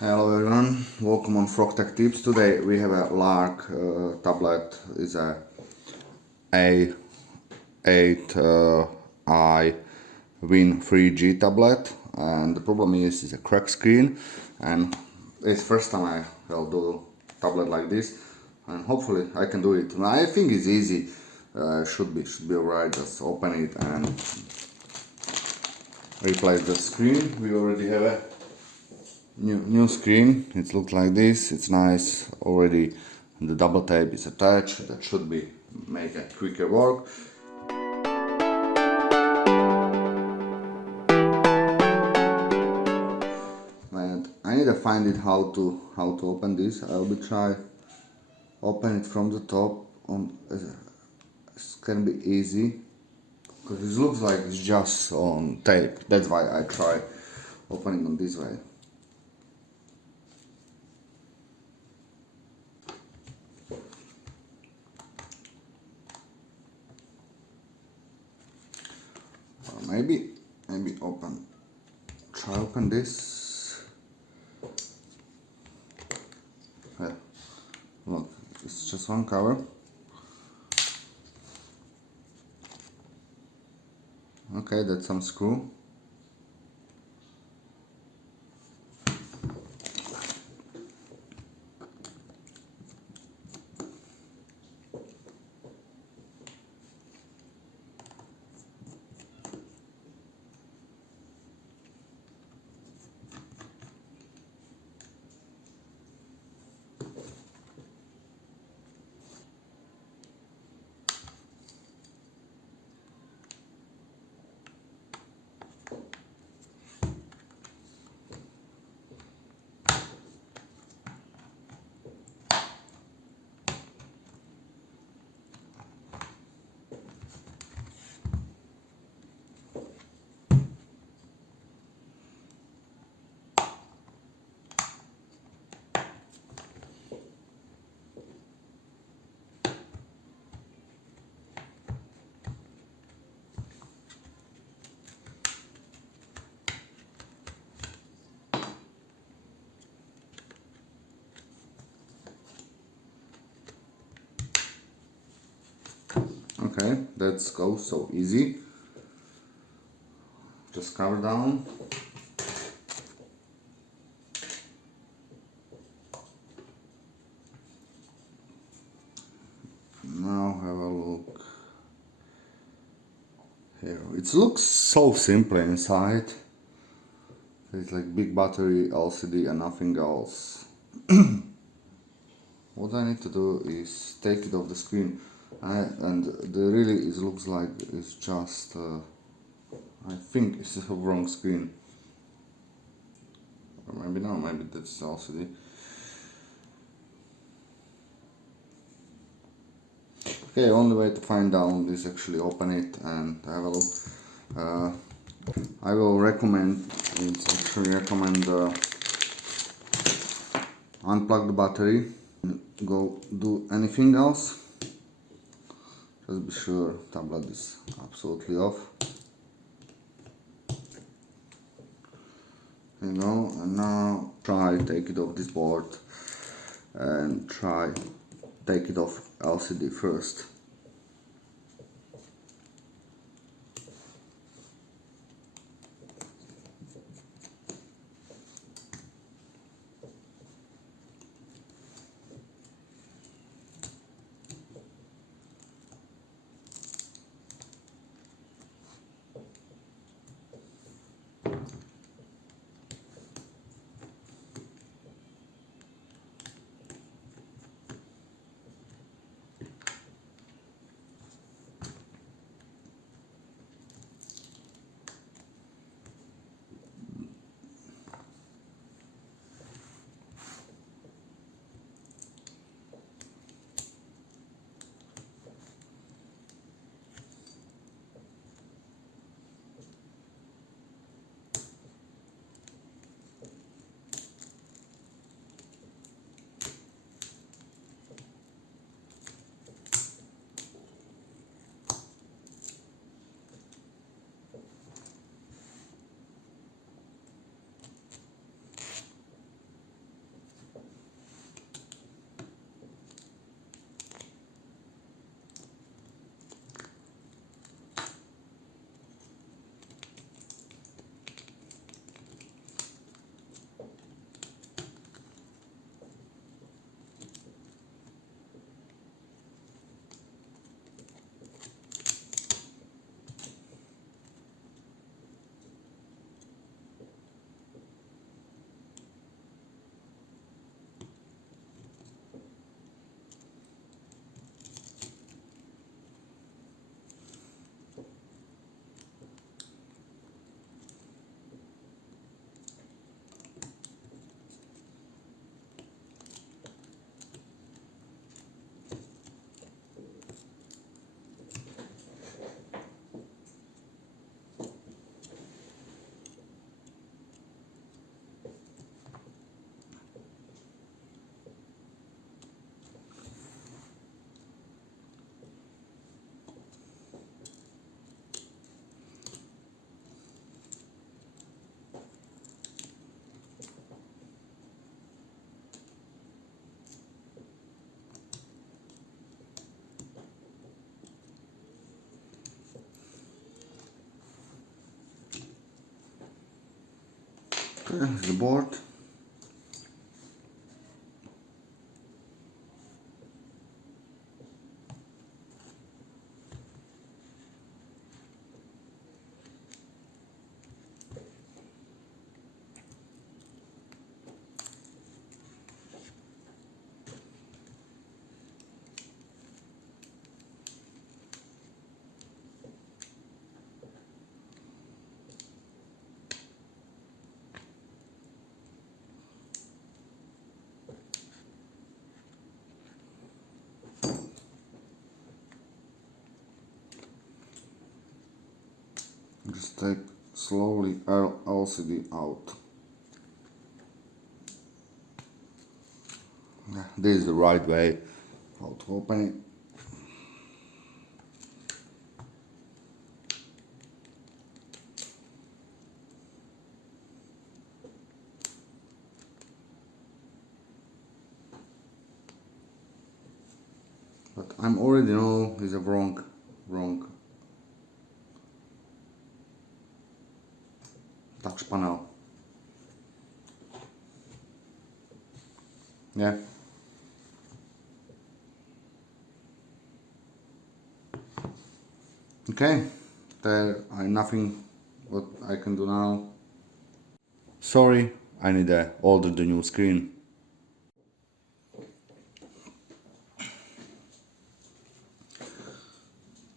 Hello everyone, welcome on Frog Tech Tips. Today we have a Lark tablet. Is a A8i WIN 3G tablet, and the problem is it's a cracked screen, and it's first time I will do tablet like this, and hopefully I can do it. I think it's easy. Should be alright. Just open it and replace the screen. We already have a new screen. It looks like this. It's nice already. The double tape is attached. That should be make a quicker work. And I need to find it how to open this. I will try open it from the top. It can be easy because it looks like it's just on tape. That's why I try opening on this way. Maybe try open this. Yeah. Look, it's just one cover. Okay, that's some screw. Okay, that's goes so easy. Just cover down. Now have a look here. It looks so simple inside. It's like big battery, LCD and nothing else. What I need to do is take it off the screen, and it looks like it's just I think it's a wrong screen, or maybe no, maybe that's LCD. Okay, only way to find out is actually open it and have a look. I will recommend, unplug the battery, go do anything else. Just be sure tablet is absolutely off. You know, and now try take it off this board and try take it off LCD first. The board. Just take slowly LCD out. This is the right way how to open it. But I'm already know is a wrong. Touch panel. Yeah. Okay, there are nothing what I can do now. Sorry, I need to order the new screen.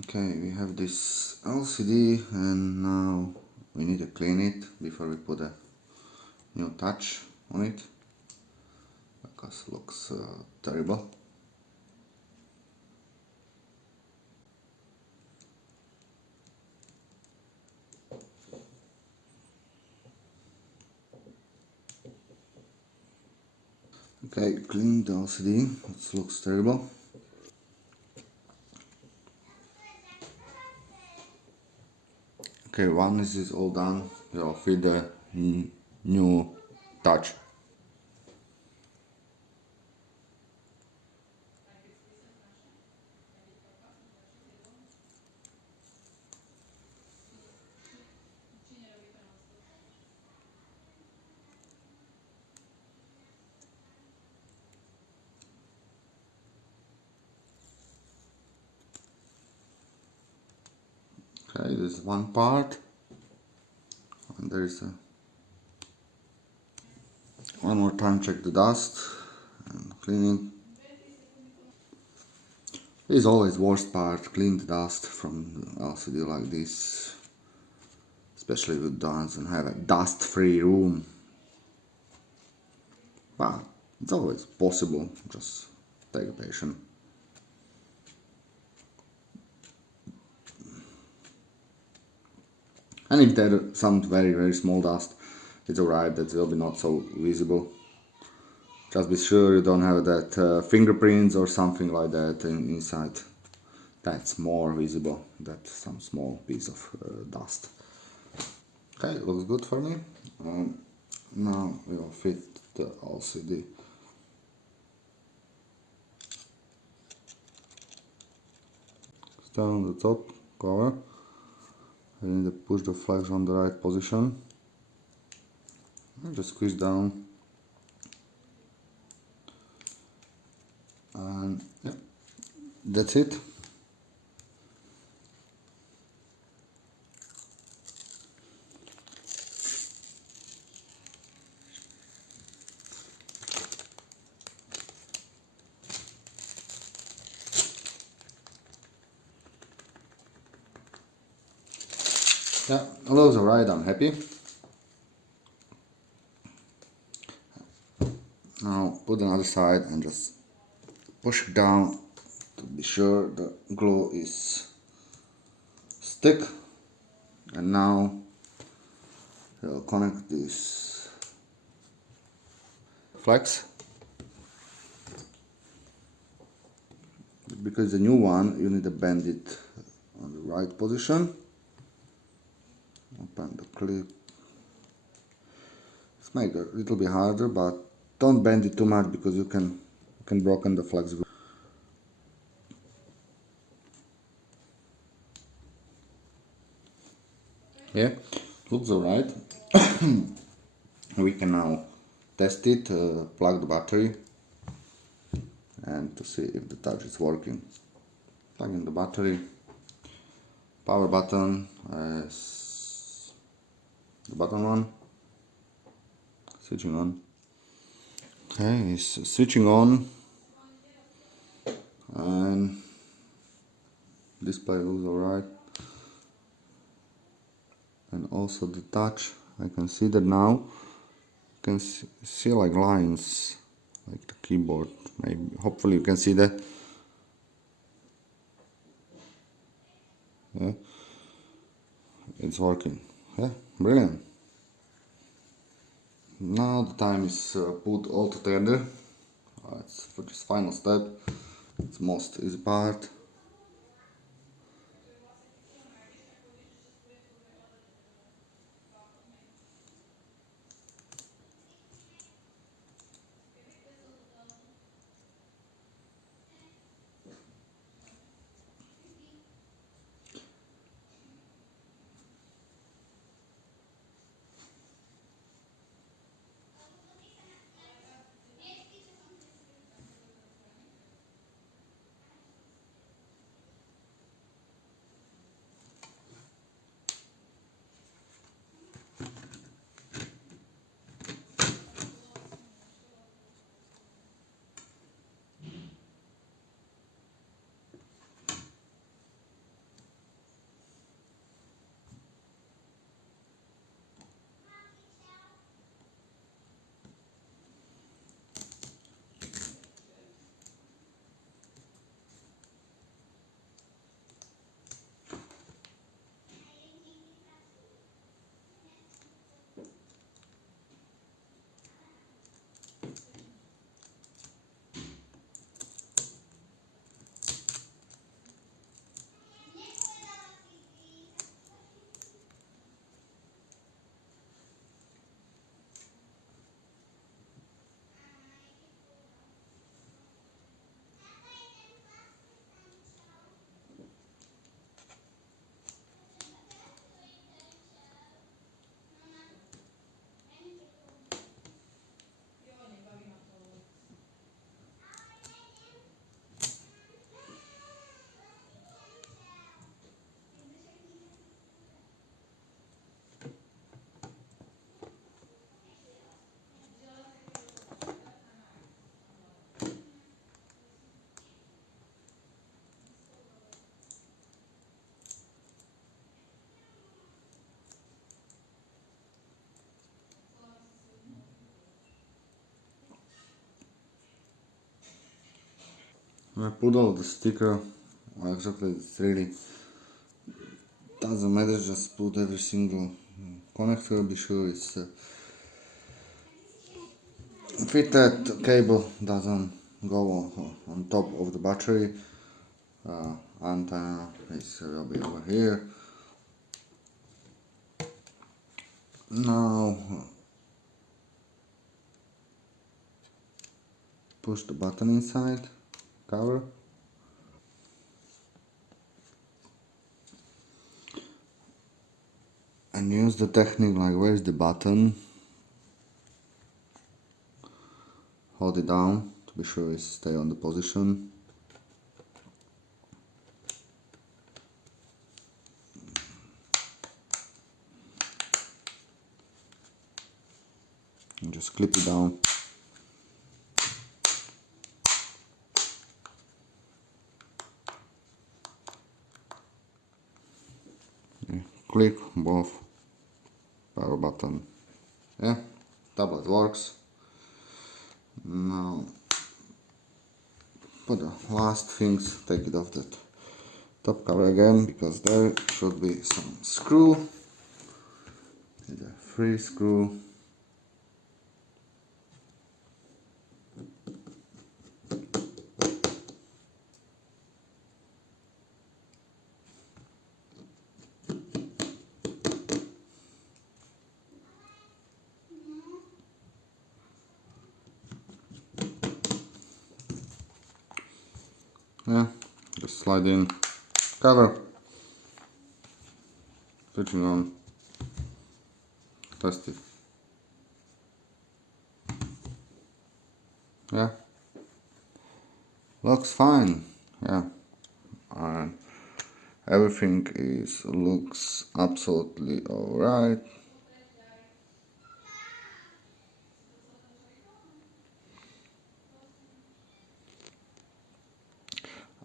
Okay, we have this LCD and now we need to clean it before we put a new touch on it because it looks terrible. Okay, clean the LCD, it looks terrible. Okay, once this is all done, we'll fit the new touch. Okay, this is one part, and there is a one more time check the dust and cleaning. This is always worst part, clean the dust from LCD like this, especially with dance and have a dust-free room. But it's always possible, just take patience. And if there are some very small dust, it's alright, that will be not so visible. Just be sure you don't have that fingerprints or something like that inside. That's more visible than some small piece of dust. Okay, looks good for me. Now we will fit the LCD. Stand on the top cover. I need to push the flags on the right position. And just squeeze down. And yeah, that's it. Yeah, looks alright, I'm happy. Now put another side and just push it down to be sure the glue is stick. And now we'll connect this flex. Because the new one, you need to bend it on the right position. Open the clip. It's make it a little bit harder, but don't bend it too much because you can broken the flex. Yeah, looks alright. we can now test it, plug the battery, and to see if the touch is working. Plug in the battery, power button is the button one, switching on. Okay, it's switching on, and display looks alright, and also the touch. I can see that now. You can see like lines, like the keyboard. Maybe, hopefully, you can see that. Yeah, it's working. Yeah, brilliant. Now the time is put all together. It's for this final step. It's the most easy part. I put all the sticker. Exactly, it's really doesn't matter. Just put every single connector. Be sure it's fitted. Cable doesn't go on top of the battery. Antenna will be over here. Now push the button inside cover. And use the technique like where's the button. Hold it down to be sure it stay on the position. And just clip it down. Click both power button. Yeah, tablet works. Now for the last things, take it off that top cover again, because there should be some screw. It's a free screw. Yeah, just slide in cover, switching on, test it. Yeah, looks fine. Yeah, and everything looks absolutely alright.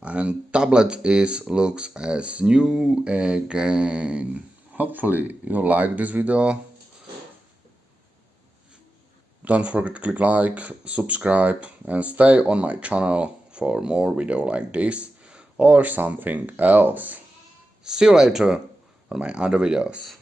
And tablet looks as new again. Hopefully you like this video. Don't forget to click like, subscribe and stay on my channel for more video like this or something else. See you later on my other videos.